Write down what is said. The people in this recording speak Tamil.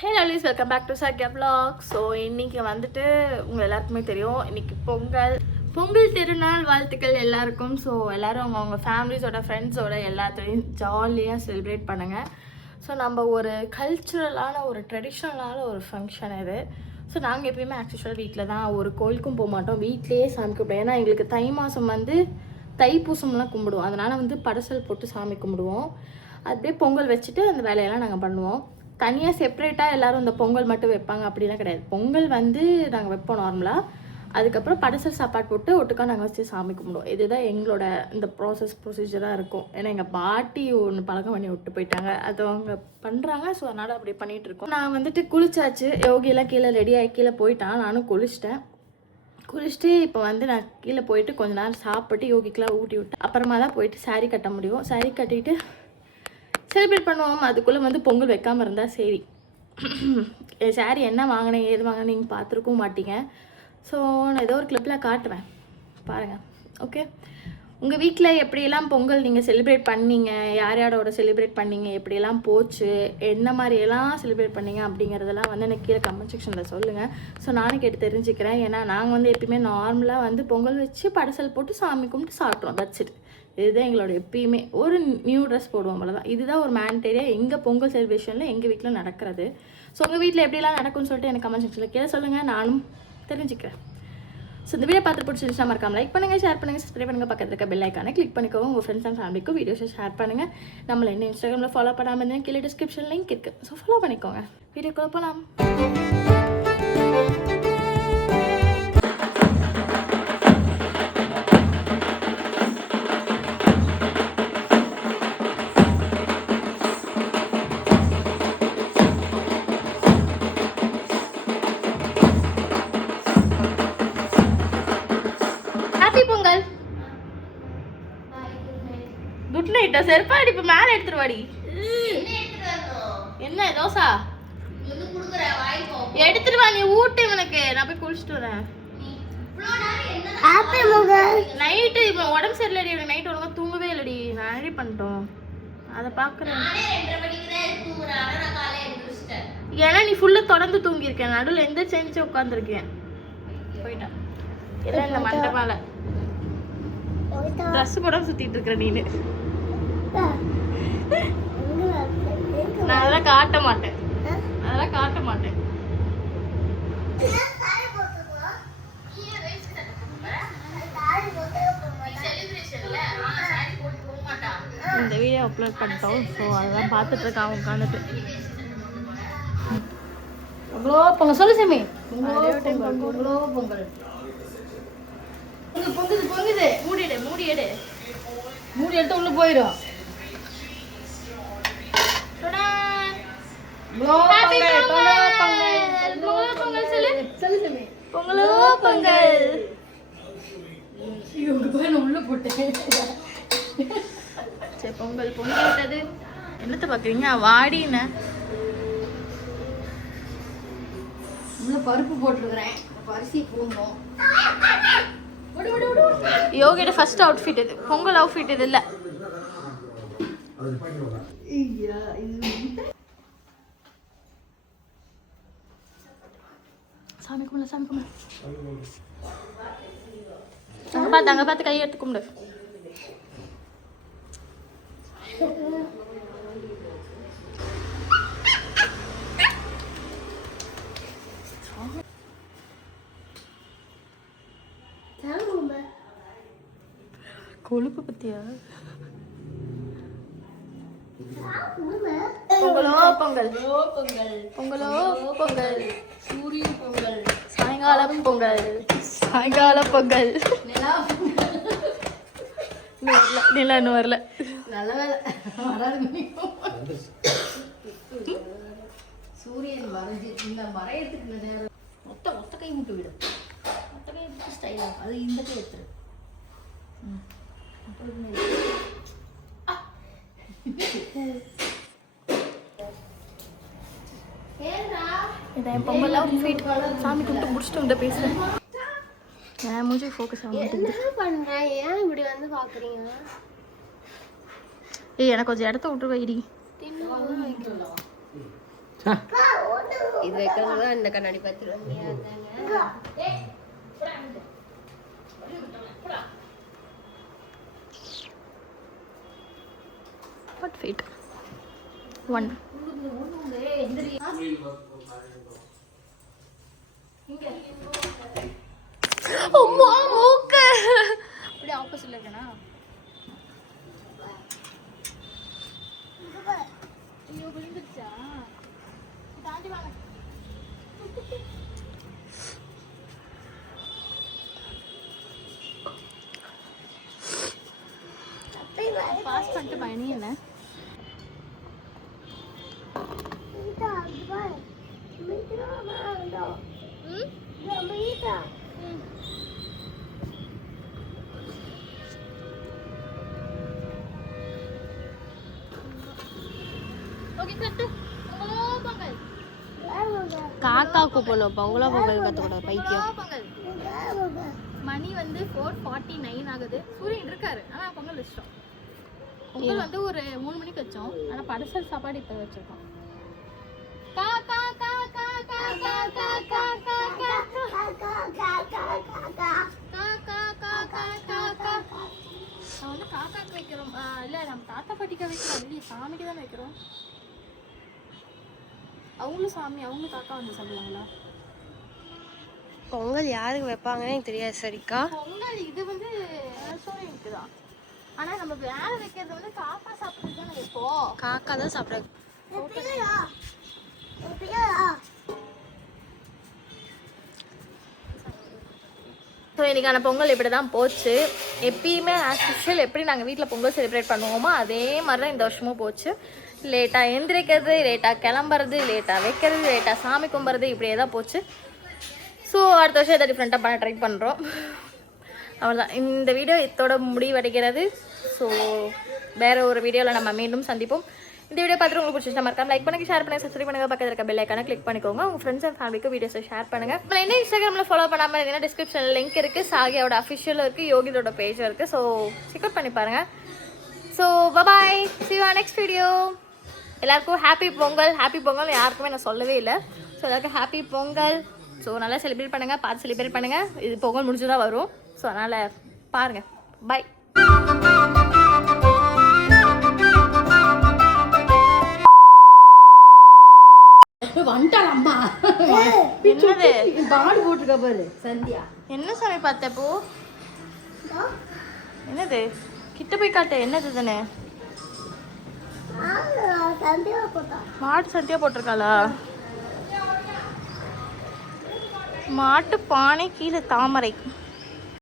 Hey lollies, welcome back to சாக்யா vlog. ஸோ இன்றைக்கி வந்துட்டு உங்கள் எல்லாருக்குமே தெரியும், இன்றைக்கி பொங்கல் திருநாள் வாழ்த்துக்கள் எல்லாருக்கும். ஸோ எல்லோரும் அவங்க ஃபேமிலிஸோட ஃப்ரெண்ட்ஸோட எல்லாத்தையும் ஜாலியாக செலிப்ரேட் பண்ணுங்கள். ஸோ நம்ம ஒரு கல்ச்சுரலான ஒரு ட்ரெடிஷ்னலான ஒரு ஃபங்க்ஷன் இது. ஸோ நாங்கள் எப்பயுமே ஆக்சுவலாக வீட்டில் தான், ஒரு கோயிலுக்கும் போக மாட்டோம், வீட்லேயே சாமி கும்பிடுவோம். ஏன்னா எங்களுக்கு தை மாதம் வந்து தைப்பூசம்லாம் கும்பிடுவோம், அதனால் வந்து படசல் போட்டு சாமி கும்பிடுவோம். அப்படியே பொங்கல் வச்சுட்டு அந்த வேலையெல்லாம் நாங்கள் பண்ணுவோம். தனியாக செப்ரேட்டாக எல்லோரும் இந்த பொங்கல் மட்டும் வைப்பாங்க அப்படிலாம் கிடையாது. பொங்கல் வந்து நாங்கள் வைப்போம் நார்மலாக. அதுக்கப்புறம் படசல் சாப்பாடு போட்டு ஒட்டுக்கா நாங்கள் வச்சு சாமி கும்பிடுவோம். இதுதான் எங்களோட இந்த ப்ரொசீஜராக இருக்கும். ஏன்னா எங்கள் பாட்டி ஒன்று பழக்கம் பண்ணி விட்டு போயிட்டாங்க, அது அவங்க பண்ணுறாங்க. ஸோ அதனால் அப்படி பண்ணிகிட்டு இருக்கோம். நான் வந்துட்டு குளிச்சாச்சு, யோகியெல்லாம் கீழே ரெடியாகி கீழே போயிட்டான், நானும் குளிச்சுட்டு இப்போ வந்து நான் கீழே போயிட்டு கொஞ்ச நேரம் சாப்பிட்டு யோகிக்கெலாம் ஊட்டி விட்டேன். அப்புறமா தான் போயிட்டு சாரீ கட்ட முடியும். சாரீ கட்டிட்டு செலிப்ரேட் பண்ணுவோம். அதுக்குள்ளே வந்து பொங்கல் வைக்காமல் இருந்தால் சரி. சாரி என்ன வாங்கினேன் ஏது வாங்கினேன் நீங்கள் பார்த்துருக்கவும் மாட்டீங்க. ஸோ நான் ஏதோ ஒரு கிளிப்பில் காட்டுவேன், பாருங்கள். ஓகே, உங்கள் வீட்டில் எப்படியெல்லாம் பொங்கல் நீங்கள் செலிப்ரேட் பண்ணீங்க, யார் யாரோட செலிப்ரேட் பண்ணீங்க, எப்படியெல்லாம் போச்சு, என்ன மாதிரியெல்லாம் செலிப்ரேட் பண்ணீங்க அப்படிங்கிறதெல்லாம் வந்து எனக்கு கீழே கமெண்ட் செக்ஷனில் சொல்லுங்கள். ஸோ நானும் கேட்டு தெரிஞ்சுக்கிறேன். ஏன்னா நாங்கள் வந்து எப்பயுமே நார்மலாக வந்து பொங்கல் வச்சு படசல் போட்டு சாமி கும்பிட்டு சாப்பிட்றோம், தட்ஸ் இட். இதுதான் எங்களோட எப்பயுமே ஒரு நியூ ட்ரெஸ் போடுவோம், அவ்வளோதான். இதுதான் ஒரு மேண்டேரியாக எங்கள் பொங்கல் செலிப்ரேஷனில் எங்கள் வீட்டில் நடக்கிறது. ஸோ உங்கள் வீட்டில் எப்படிலாம் நடக்கும்னு சொல்லிட்டு எனக்கு கமெண்ட் செக்ஷனில் கேட்க சொல்லுங்கள், நானும் தெரிஞ்சுக்கிறேன். ஸோ இந்த வீடியோ பார்த்து பிடிச்சிருந்துச்சா மறக்காம லைக் பண்ணுங்கள், ஷேர் பண்ணுங்கள், சப்ஸ்கிரைப் பண்ணுங்கள், பக்கத்தில் இருக்க பெல் ஐக்கானை கிளிக் பண்ணிக்கோங்க. உங்கள் ஃப்ரெண்ட்ஸ் அண்ட் ஃபேமிலிக்கும் வீடியோஸை ஷேர் பண்ணுங்கள். நம்மளை என்ன இன்ஸ்டாகிராமில் ஃபாலோ பண்ணாமல் இருந்தால் கீழே டிஸ்கிரிப்ஷன் லிங்க் இருக்குது, ஸோ ஃபாலோ பண்ணிக்கோங்க. வீடியோக்குள்ளே போகலாம். பொங்கல் குட் நைட்டா? செருப்பாடி இப்போ மேலே எடுத்துருவாடி. என்ன தோசா எடுத்துட்டு வா, நீ ஊட்டு இவனுக்கு. நான் போய் குளிச்சுட்டு வரேன். நைட்டு இப்போ உடம்பு சரியில்லடி, எனக்கு நைட் ஒழுங்கா தூங்கவே இல்லடி. நான் ரெடி பண்ணிட்டோம், அதை பார்க்குறேன். ஏன்னா நீ ஃபுல்லாக தொடர்ந்து தூங்கியிருக்கேன், நடுவில் எந்த செஞ்சு உட்காந்துருக்கேன். போயிட்டேன் எல்லாம் இந்த மண்டபால ட்ரெஸ் போட சுத்திட்டு இருக்கிற நீனு. நான் அதெல்லாம் காட்ட மாட்டேன். இந்த வீடியோ அப்லோட் பண்ணிட்டோம். ஸோ அதெல்லாம் பார்த்துட்டு இருக்கான் உட்காந்துட்டு. அவ்வளோ பொங்கல் சொல்லு சாமி. அவ்வளோ பொங்கல் பொங்குது. மூடி எடுத்து உள்ள போயிடும். உள்ள போட்டேன். சரி, பொங்கல் பொங்கிட்டது. என்னத்தை பாக்குறீங்க? வாடின உள்ள பருப்பு போட்டுருக்கிறேன், அரிசி போடணும். யோகியோட ஃபர்ஸ்ட் அவுட்ஃபிட் இது, பொங்கல் அவுட்ஃபிட் இது இல்லை. சாமி கும்பிடு. அங்கே பார்த்து கை எடுத்து கும்பிடு. கொழுப்பு பத்தியா? பொங்கலோ பொங்கல், பொங்கலோ பொங்கல், சூரிய பொங்கல், சாயங்காலம் பொங்கல், நிலா இன்னும் வரல. நல்ல வேலை சூரியன் வரைஞ்சி இந்த மறையத்துக்கு நேரம் மொத்த கை முட்டு விடும். மொத்த கை ஸ்டைலாக அது இந்த கை எடுத்துரு. இதான் பொங்கல் அவுட்ஃபிட். சாமி கும்பிட்டு முடிச்சுட்டு வந்து பேசுகிறேன். நான் மூஞ்சி ஃபோக்கஸ் ஆக மாட்டேங்குது. ஏன் இப்படி வந்து பார்க்குறீங்க? ஏய் எனக்கு கொஞ்சம் இடத்த விட்டு வைடி. இது வைக்கிறது தான் இந்த கண்ணாடி பார்த்துருவாங்க. What feet? 1. அம்மா மூக்கு அப்படியே ஆப்போசிட்ல இருக்கேனா? ஐயோ விழுந்துருச்சா? தாண்டி வாங்க. பாஸ் பண்ணிட்டு பயணி என்ன? காக்கா கூப்பிடல பொங்கலோ பொங்கல் கற்றுக்கூட பைத்தியம். மணி வந்து 4:49 ஆகுது. சூரியன் இருக்காரு ஆனால் பொங்கல் வச்சிட்டோம். பொங்கல் வந்து ஒரு 3 மணிக்கு வச்சோம். ஆனால் படசல் சாப்பாடு இப்போ வச்சிருக்கோம். வந்து காக்காக்கு வைக்கிறோம். இல்லை நம்ம தாத்தா பாட்டிக்கா வைக்கிறோம். இல்லையே சாமிக்கு தானே வைக்கிறோம். அவங்களும் சாமி அவங்களும் காக்கா வந்து சாப்பிடுவாங்களா? பொங்கல் யாருக்கு வைப்பாங்கன்னு எனக்கு தெரியாது சரிக்கா. பொங்கல் இது வந்து சூரியனுக்கு தான். ஆனால் நம்ம வேலை வைக்கிறது வந்து காக்கா சாப்பிட்றது தானே வைப்போம். காக்கா தான் சாப்பிட. ஸோ இன்றைக்கான பொங்கல் இப்படி தான் போச்சு. எப்பயுமே ஆஸ் யூஷுவல் எப்படி நாங்கள் வீட்டில் பொங்கல் செலிப்ரேட் பண்ணுவோமோ அதே மாதிரி தான் இந்த வருஷமும் போச்சு. லேட்டாக எந்திரிக்கிறது, லேட்டாக கிளம்புறது, லேட்டாக வைக்கிறது, லேட்டாக சாமி கும்பிட்றது, இப்படியே தான் போச்சு. ஸோ அடுத்த வருஷம் எதாவது டிஃப்ரெண்ட்டாக பண்ண ட்ரை பண்ணுறோம். அவ்வளோதான், இந்த வீடியோ இதோட முடிவடைகிறது. ஸோ வேறு ஒரு வீடியோவில் நம்ம மீண்டும் சந்திப்போம். இந்த வீடியோ பார்த்துட்டு உங்களுக்கு பிடிச்சிருந்தா மறக்காம லைக் பண்ணுங்க, ஷேர் பண்ணுங்க, சப்ஸ்கிரைப் பண்ணுங்க, பக்கத்தில் இருக்க பெல் ஐக்கானை கிளிக் பண்ணிக்கோங்க. உங்கள் ஃப்ரெண்ட்ஸ் அண்ட் ஃபேமிலிக்கு வீடியோஸை ஷேர் பண்ணுங்க. அப்புறம் என்ன இன்ஸ்டாகிராமில் ஃபாலோ பண்ணாமல் இருந்தீங்கன்னா டிஸ்கிரிப்ஷனில் லிங்க் இருக்குது. சாகியோட அஃபிஷியலும் இருக்குது, யோகிதோட பேஜும் இருக்குது. ஸோ செக் அவுட் பண்ணி பாருங்கள். So bye, see you on next video. எல்லாருக்கும் ஹாப்பி பொங்கல். ஹாப்பி பொங்கல் யாருக்குமே நான் சொல்லவே இல்லை. ஸோ எல்லாருக்கும் ஹாப்பி பொங்கல். ஸோ நல்லா செலிப்ரேட் பண்ணுங்கள், பார்த்து செலிப்ரேட் பண்ணுங்கள். இது பொங்கல் முடிஞ்சு தான் வரும். ஸோ அதனால் பாருங்கள். பை. வந்துட்டாளம்மா. என்னது பாடு போட்டுருக்க பாரு சந்தியா. என்ன சாமி பார்த்தப்போ? என்னது கிட்ட போய் காட்டு. என்னது தானே மாட்டு சந்தியா போட்டிருக்காளா? மாட்டு பானை கீழே தாமரை.